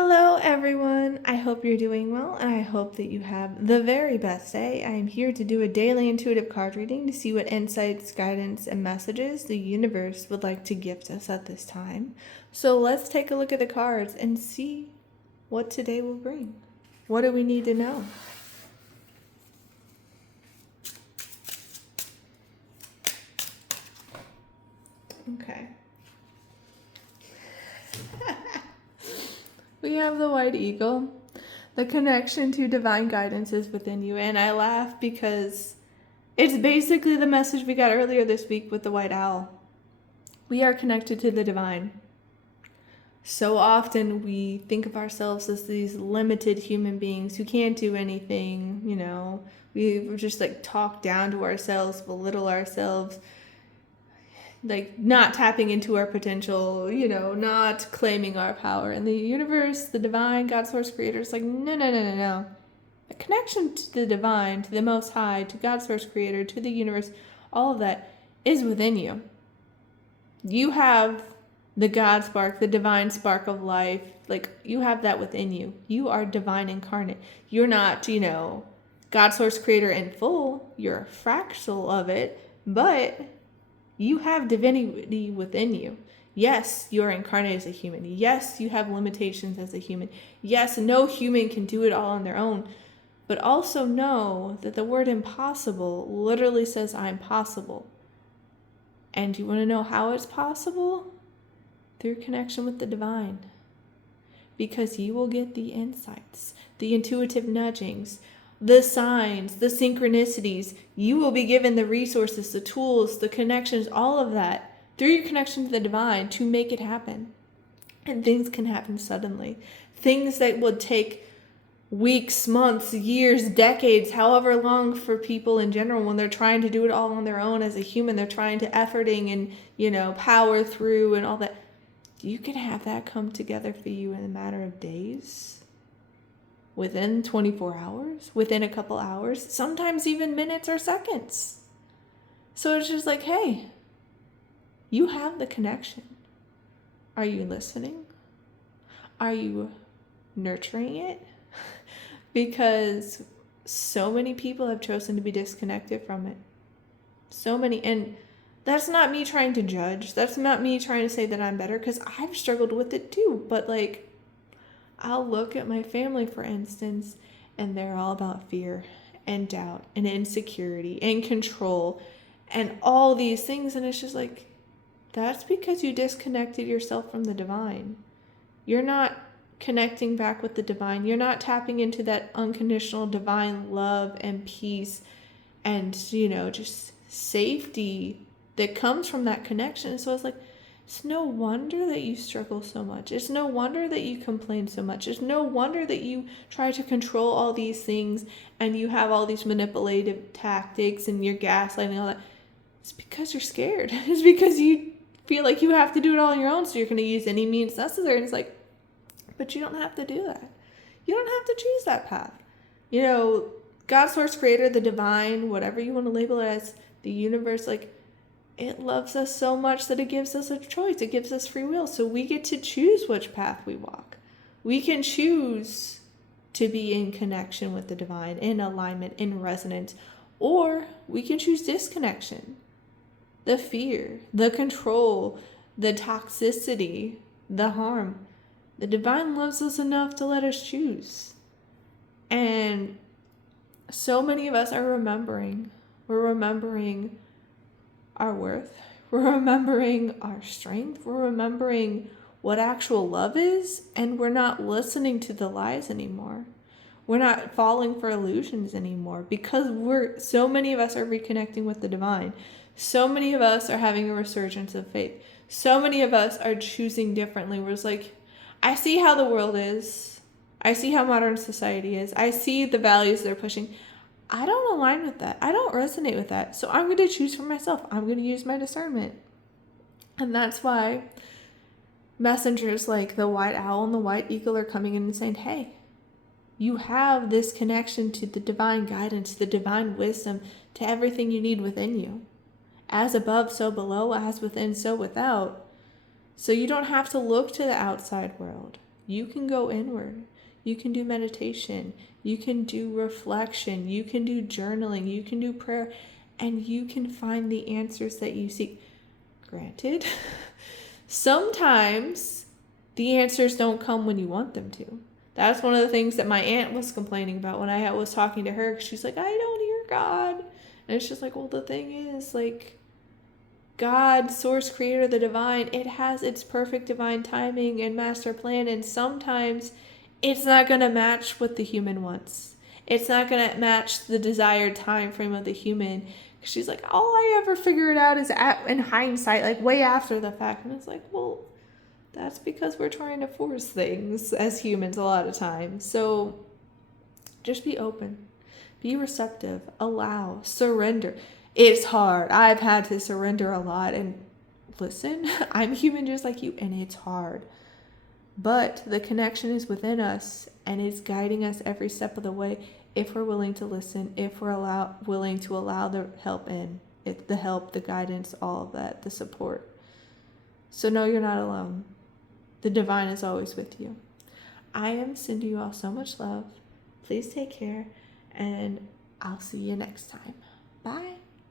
Hello, everyone. I hope you're doing well, and I hope that you have the very best day. I am here to do a daily intuitive card reading to see what insights, guidance, and messages the universe would like to gift us at this time. So let's take a look at the cards and see what today will bring. What do we need to know? Okay. We have the white eagle. The connection to divine guidance is within you. And I laugh because it's basically the message we got earlier this week with the white owl. We are connected to the divine. So often we think of ourselves as these limited human beings who can't do anything, We just talk down to ourselves, belittle ourselves, not tapping into our potential, not claiming our power. And the universe, the divine, God, source, creator is like, no. The connection to the divine, to the Most High, to God, source, creator, to the universe, all of that is within you. You have the God spark, the divine spark of life. You have that within you. You are divine incarnate. You're not, God, source, creator in full. You're a fractal of it, but you have divinity within you. Yes, you're incarnate as a human. Yes, you have limitations as a human. Yes, no human can do it all on their own. But also know that the word impossible literally says I'm possible. And you want to know how it's possible? Through connection with the divine. Because you will get the insights, the intuitive nudgings, the signs, the synchronicities. You will be given the resources, the tools, the connections, all of that through your connection to the divine to make it happen. And things can happen suddenly. Things that would take weeks, months, years, decades, however long for people in general when they're trying to do it all on their own as a human. They're trying to efforting and, power through and all that. You can have that come together for you in a matter of days. Within 24 hours, within a couple hours, sometimes even minutes or seconds. So it's just like, hey, you have the connection. Are you listening? Are you nurturing it? Because so many people have chosen to be disconnected from it. So many, and that's not me trying to judge. That's not me trying to say that I'm better, because I've struggled with it too. But I'll look at my family, for instance, and they're all about fear and doubt and insecurity and control and all these things. And it's just like, that's because you disconnected yourself from the divine. You're not connecting back with the divine. You're not tapping into that unconditional divine love and peace and, just safety that comes from that connection. So it's like, it's no wonder that you struggle so much. It's no wonder that you complain so much. It's no wonder that you try to control all these things and you have all these manipulative tactics and you're gaslighting and all that. It's because you're scared. It's because you feel like you have to do it all on your own, so you're going to use any means necessary. And it's like, but you don't have to do that. You don't have to choose that path. God, source, creator, the divine, whatever you want to label it as, the universe, it loves us so much that it gives us a choice. It gives us free will. So we get to choose which path we walk. We can choose to be in connection with the divine, in alignment, in resonance, or we can choose disconnection. The fear, the control, the toxicity, the harm. The divine loves us enough to let us choose. And so many of us are remembering. We're remembering our worth. We're remembering our strength. We're remembering what actual love is, and we're not listening to the lies anymore. We're not falling for illusions anymore because so many of us are reconnecting with the divine. So many of us are having a resurgence of faith. So many of us are choosing differently. We're just like, I see how the world is. I see how modern society is. I see the values they're pushing. I don't align with that. I don't resonate with that. So I'm going to choose for myself. I'm going to use my discernment. And that's why messengers like the white owl and the white eagle are coming in and saying, hey, you have this connection to the divine guidance, the divine wisdom, to everything you need within you. As above, so below, as within, so without. So you don't have to look to the outside world. You can go inward. You can do meditation. You can do reflection. You can do journaling. You can do prayer. And you can find the answers that you seek. Granted, sometimes the answers don't come when you want them to. That's one of the things that my aunt was complaining about when I was talking to her. She's like, I don't hear God. And it's just like, well, the thing is, like, God, source, creator, the divine, it has its perfect divine timing and master plan. And sometimes it's not going to match what the human wants. It's not going to match the desired time frame of the human. She's like, all I ever figured out is in hindsight, like way after the fact. And it's like, well, that's because we're trying to force things as humans a lot of times. So just be open, be receptive, allow, surrender. It's hard. I've had to surrender a lot. And listen, I'm human just like you, and it's hard. But the connection is within us, and it's guiding us every step of the way if we're willing to listen, if we're willing to allow the help in, the help, the guidance, all of that, the support. So no, you're not alone. The divine is always with you. I am sending you all so much love. Please take care, and I'll see you next time. Bye.